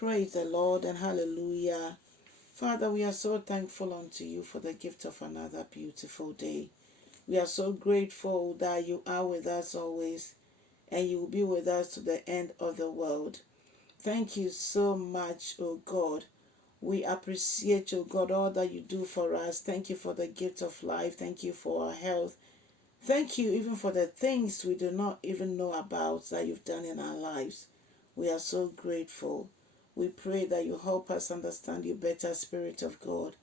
Praise the Lord and hallelujah. Father, we are so thankful unto you for the gift of another beautiful day. We are so grateful that you are with us always and you will be with us to the end of the world. Thank you so much, O God. We appreciate, O God, all that you do for us. Thank you for the gift of life. Thank you for our health. Thank you even for the things we do not even know about that you've done in our lives. We are so grateful. We pray that you help us understand you better, Spirit of God,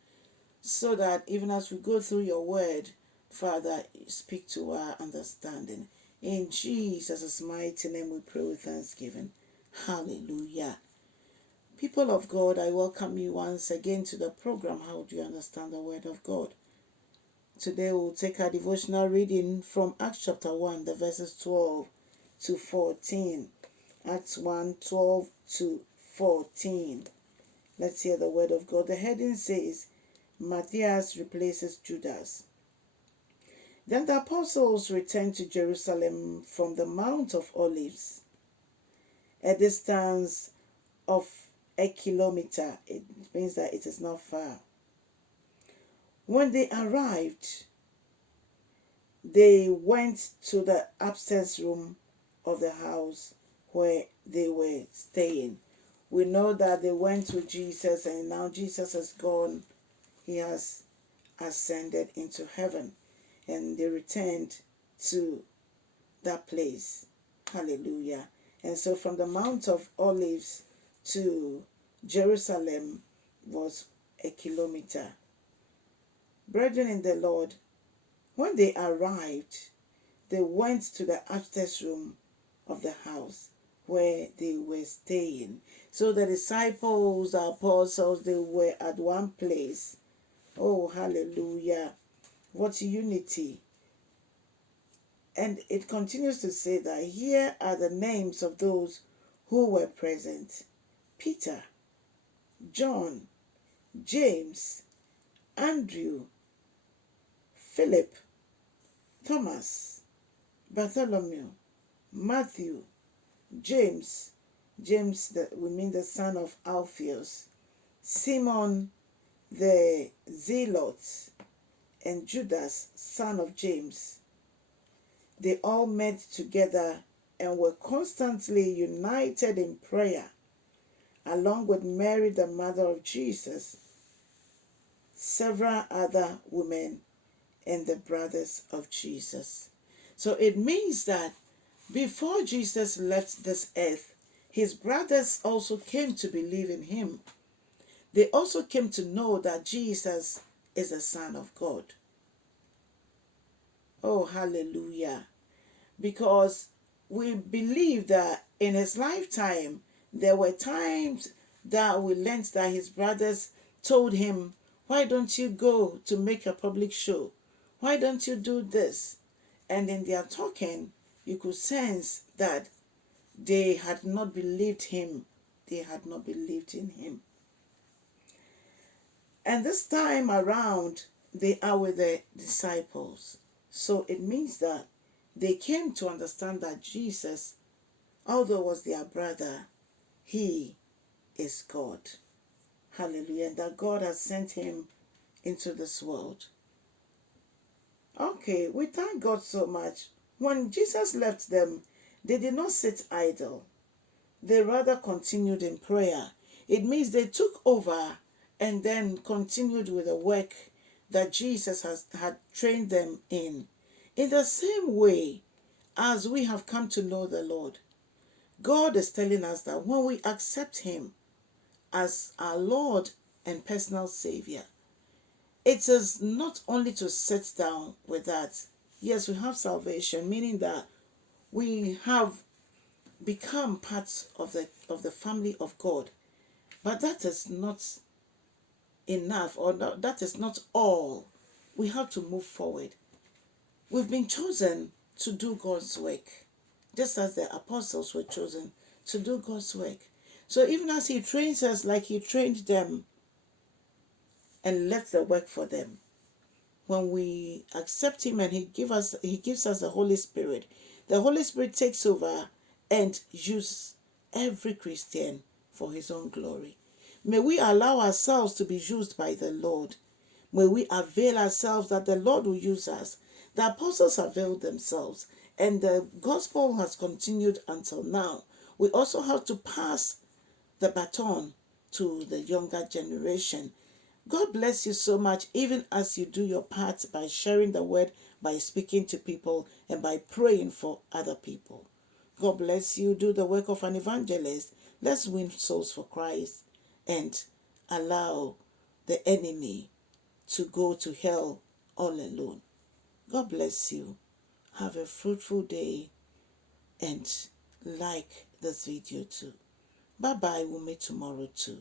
so that even as we go through your word, Father, speak to our understanding. In Jesus' mighty name we pray with thanksgiving. Hallelujah. People of God, I welcome you once again to the program, How Do You Understand the Word of God? Today we'll take our devotional reading from Acts chapter 1, the verses 12 to 14. Acts 1, 12 to 14. Let's hear the word of God. The heading says, Matthias replaces Judas. Then the apostles returned to Jerusalem from the Mount of Olives, a distance of a kilometer. It means that it is not far. When they arrived, they went to the upstairs room of the house where they were staying. We know that they went with Jesus and now Jesus has gone. He has ascended into heaven and they returned to that place. Hallelujah. And so from the Mount of Olives to Jerusalem was a kilometer. Brethren in the Lord, when they arrived, they went to the upstairs room of the house where they were staying. So the disciples, the apostles, they were at one place. Oh, hallelujah. What unity. And it continues to say that here are the names of those who were present: Peter, John, James, Andrew, Philip, Thomas, Bartholomew, Matthew, James, we mean the son of Alphaeus, Simon the Zealot, and Judas, son of James. They all met together and were constantly united in prayer, along with Mary, the mother of Jesus, several other women, and the brothers of Jesus. So it means that before Jesus left this earth, his brothers also came to believe in him. They also came to know that Jesus is the Son of God. Oh, hallelujah. Because we believe that in his lifetime, there were times that we learned that his brothers told him, why don't you go to make a public show? Why don't you do this? And in their talking, you could sense that they had not believed him. They had not believed in him. And this time around, they are with the disciples. So it means that they came to understand that Jesus, although was their brother, he is God. Hallelujah. And that God has sent him into this world. Okay, we thank God so much. When Jesus left them, they did not sit idle. They rather continued in prayer. It means they took over and then continued with the work that Jesus had trained them in. In the same way as we have come to know the Lord, God is telling us that when we accept him as our Lord and personal Savior, it is not only to sit down with that. Yes, we have salvation, meaning that we have become part of the family of God. But that is not enough, or that is not all. We have to move forward. We've been chosen to do God's work, just as the apostles were chosen to do God's work. So even as he trains us like he trained them and left the work for them, when we accept him and he gives us the Holy Spirit takes over and uses every Christian for his own glory. May we allow ourselves to be used by the Lord. May we avail ourselves that the Lord will use us. The apostles availed themselves, and the gospel has continued until now. We also have to pass the baton to the younger generation. God bless you so much, even as you do your part by sharing the word, by speaking to people, and by praying for other people. God bless you. Do the work of an evangelist. Let's win souls for Christ and allow the enemy to go to hell all alone. God bless you. Have a fruitful day and like this video too. Bye bye. We'll meet tomorrow too.